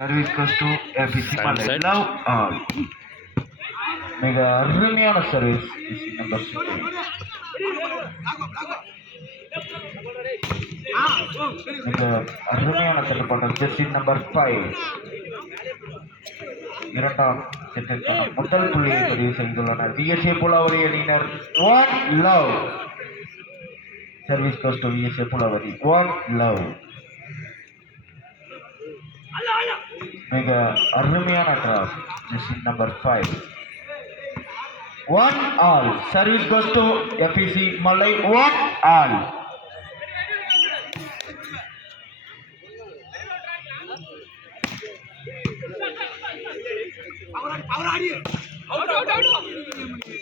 Service goes to FEC Malay. Love all. மிக அருமையான service number 6. மிக அருமையான தடுப்பாட்டம் ஜெர்சி நம்பர் 5. இரண்டாம் செட்டிற்கான முதல் புள்ளியை பதிவு செய்துள்ளனர் விஎஸ்ஏ புலாவரி அணியினர். 1 love. Service goes to VSA Pulavari. 1 love. மிக அருமையான drop jersey number 5. 1 all. Service goes to FEC Malay. 1 all.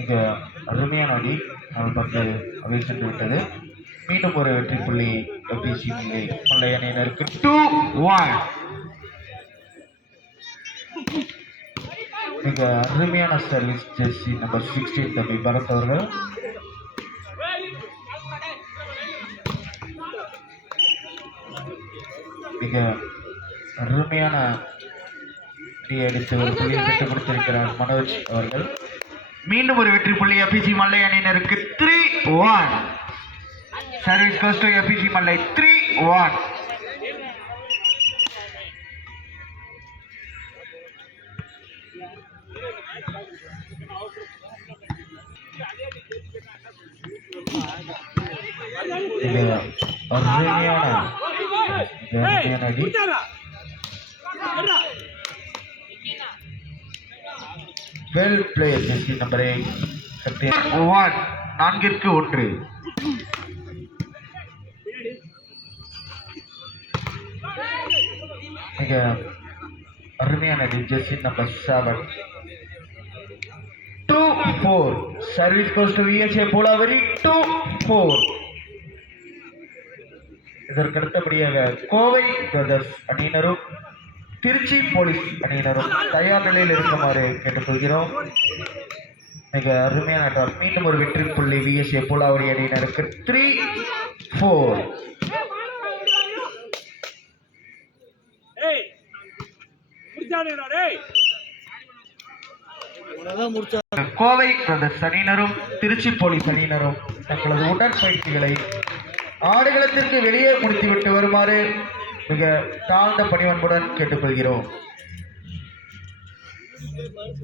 மிக அருமையான அடி அவள் பந்து அவை சென்று விட்டது. மீண்டும் ஒரு வெற்றி புள்ளி FEC Malay அணியினருக்கு. 2-1. மிக அருமையான சர்வீஸ் ஜெர்சி நம்பர் 16 தம்பி பரத் அவர்கள். மிக அருமையான அடித்து ஒரு புள்ளியை பெற்றுக் கொடுத்திருக்கிறார் மனோஜ் அவர்கள். மீண்டும் ஒரு வெற்றி புள்ளி FEC Malay அணியினருக்கு. 3-1. Service goes to FEC Malay. 3-1. Well play jersey number 8. 4-1. மிக அருமையான jersey number 7. 2-4. Service goes to VSA Pulavari. 2-4. இதற்கு அடுத்தபடியாக கோவை பிரதர்ஸ் அணியினரும் திருச்சி போலீஸ் அணியினரும் தயார் நிலையில் இருக்குமாறு கேட்டுக்கொள்கிறோம். மிக அருமையான டாப். மீண்டும் ஒரு வெற்றி புள்ளி விஎஸ்ஏ புலாவரி அணியினருக்கு. 3-4. கோவை பிரதர்ஸ் அணியினரும் திருச்சி போலீஸ் அணியினரும் தங்களது உடற்பயிற்சிகளை ஆடுகளத்திற்கு வெளியே முடித்துவிட்டு வருமாறு மிக தாழ்ந்த பணிவன்புடன் கேட்டுக்கொள்கிறோம்.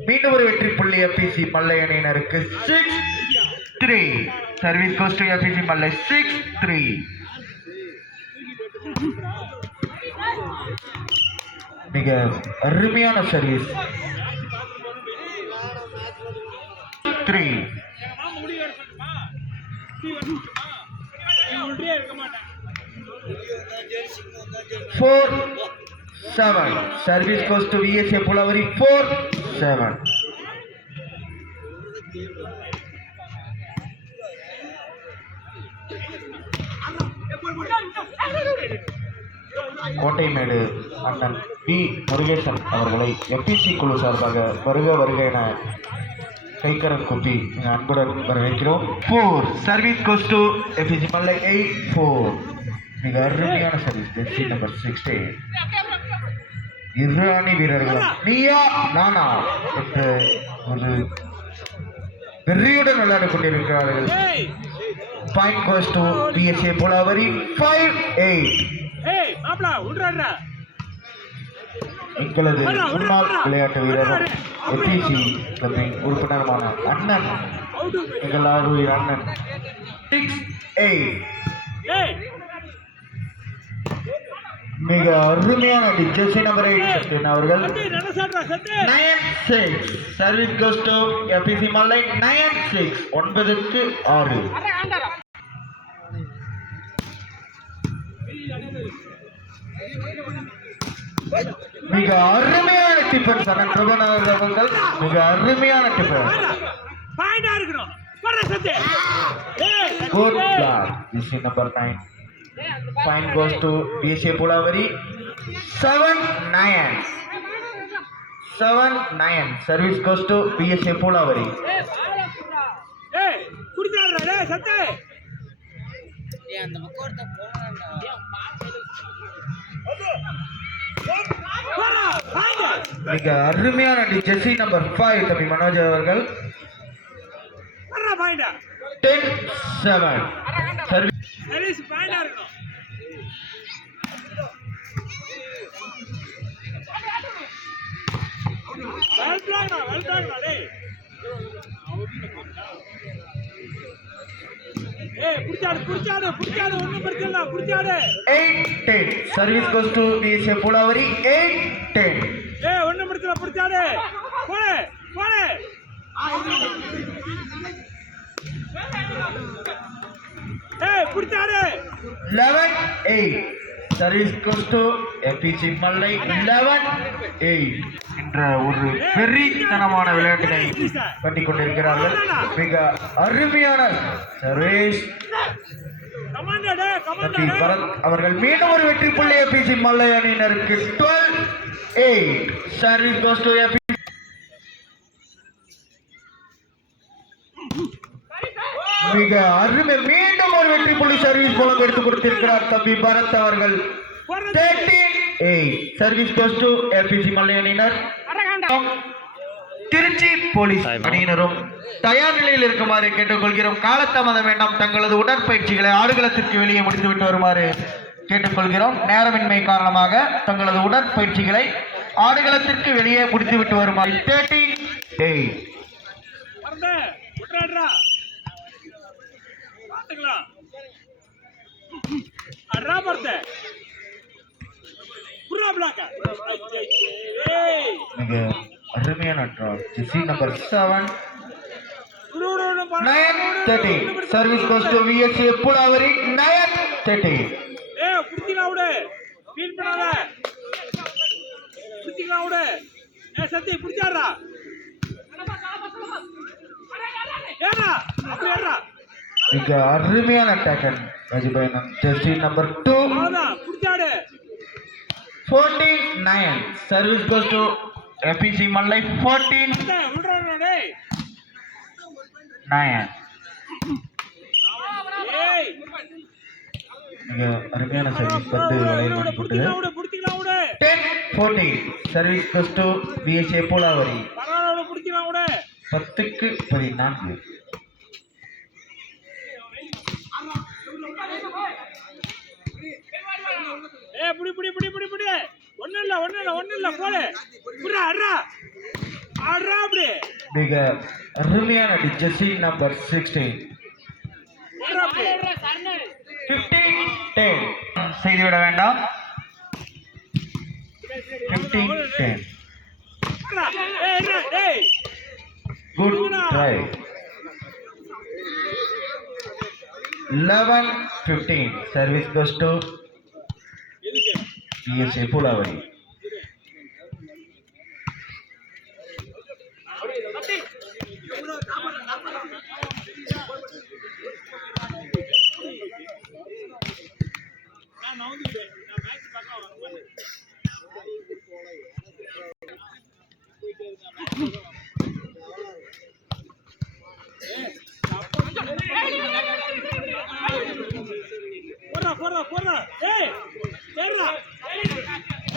மீண்டும் ஒரு வெற்றி புள்ளி FEC Malay அணியினருக்கு. 6-3. Service goes to FEC Malay. 6-3. மிக அருமையான service. 3. 4-7. Service goes to VSA Pulavari. 4-7. Kottaimedu அண்ணன் பி முருகேசன் அவர்களை FEC குழு சார்பாக வருக வருக என கைக்கரம் கூப்பி அன்புடன் வரவேற்கிறோம். 4. Service goes to FEC Malay. 8-4. மிக அருமையான சர்வீஸ் ஜெர்சி நம்பர் 16. இரு அணி வீரர்களும் நீயா நானா என்று ஒரு வெறியுடன் விளையாடிக் கொண்டிருக்கிறார்கள். Point goes to VSA Pulavari. 5-8. எங்களது முன்னாள் விளையாட்டு வீரரும் FEC கிளப்பின் உறுப்பினருமான அண்ணன் எங்கள் ஆர்வீர் அண்ணன். 6-8. மிக அருமையான ஜெர்சி நம்பர் 8 அவர்கள். 9-6. Service goes to FEC Malay. 9-6. 9-6. மிக அருமையான டிஃபென்ஸ் அண்ணன் பிரபுநாதர் அவர்கள். மிக அருமையான defence. Good block jersey number 9. Point goes to VSA Pulavari. 7-9. 7-9. Service goes to VSA Pulavari. மிக அருமையான ஜெர்சி நம்பர் 5 தம்பி மனோஜ் அவர்கள் 10-7 service service goes to BSA Pulavari 8-10 ஒண்ணு முடிச்சல புடிச்சாடு போடு போடு 11-8 service goes to FPC Mallai 11-8 என்ற ஒரு வெறித்தனமான விளையாட்டினை கட்டிக் கொண்டிருக்கிறார்கள். மிக அருமையான சர்வீஸ் பரத் அவர்கள் மீண்டும் ஒரு வெற்றி புள்ளி FPC Mallai அணியினருக்கு 12-8 சர்வீஸ் goes to FPC. மிக அருமை மீண்டும் ஒரு வெற்றி புள்ளி சர்வீஸ் மூலம் எடுத்துக் கொடுத்திருக்கிறார் தம்பி பரத் அவர்கள் 13-8 service goes to FPC Mallai அணியினர். திருச்சி போலீஸ் அணியினரும் தயார் நிலையில் இருக்குமாறு கேட்டுக்கொள்கிறோம். காலதாமதம் வேண்டாம், தங்களது உடற்பயிற்சிகளை ஆடுகளத்திற்கு வெளியே முடித்துவிட்டு வருமாறு கேட்டுக்கொள்கிறோம். நேரமின்மை காரணமாக தங்களது உடற்பயிற்சிகளை ஆடுகளத்திற்கு வெளியே முடித்துவிட்டு வருமாறு 13-8 மிக அருமையான jersey number 7 9-13 service goes to VSA Pulavari 9-13 புடிச்சினா விடு ஃபீல் பண்ணாத புடிச்சினா விடு சத்தி புடிச்சாரா ஏறா அப்படி ஏறா மிக அருமையான டேக்கன் ராஜபாயன் ஜெர்சி நம்பர் 2 அதான் புடிச்சாடு 14-9 service goes to FPC Mallai 14-9 மிக அருமையான சர்வீஸ் வந்து வளையல் போட்டது 10-14 service goes to BSA Pulavari 10-14 புடி புடி புடி புடி புடி ஒண்ணு இல்ல போடு புறா அறா அறா அப்படி மிக அருமையான ஜெர்சி நம்பர் 16 15-10 செய்துவிட வேண்டாம் 15-10 good try 11-15 service goes to BSA Pulavari போறா ஏய் ஏறா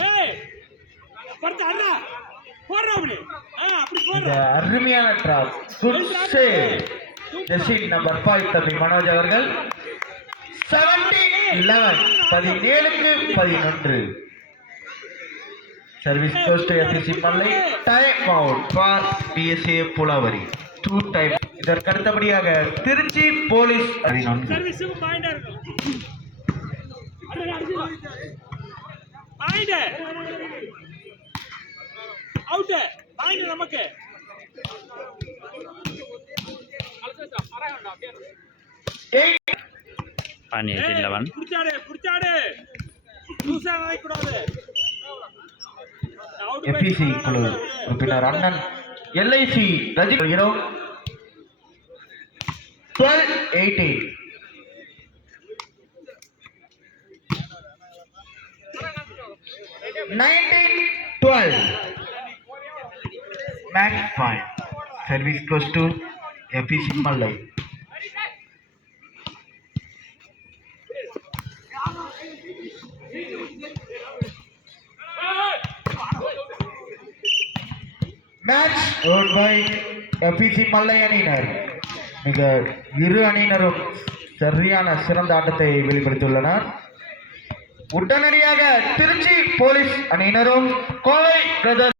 ஏய் படுத்து அண்ணா போறா அப்படி போறா அருமையான drop good save Jersey number 5 தம்பி மனோஜ் அவர்கள் 17-11 service goes to FPC Mallai time out for BSA Pulavari 2 time. இதற்கு அடுத்தபடியாக திருச்சி போலீஸ் சர்வீஸுக்கு பாயிண்டா இருக்கும் பாயிண்ட் அவுட் பாயிண்ட் நமக்கு புடிச்சாடு லூசா ஆகக்கூடாது. FPC குழு உறுப்பினர் அண்ணன் LIC Rajith 12-18 19-12 match point service goes to FPC Mallai. Match road by FEC Mallai அணியினர். மிக இரு அணியினரும் சரியான சிறந்த ஆட்டத்தை வெளிப்படுத்தியுள்ளனர். உடனடியாக திருச்சி போலீஸ் அணியினரும் கோவை பிரதர்ஸ்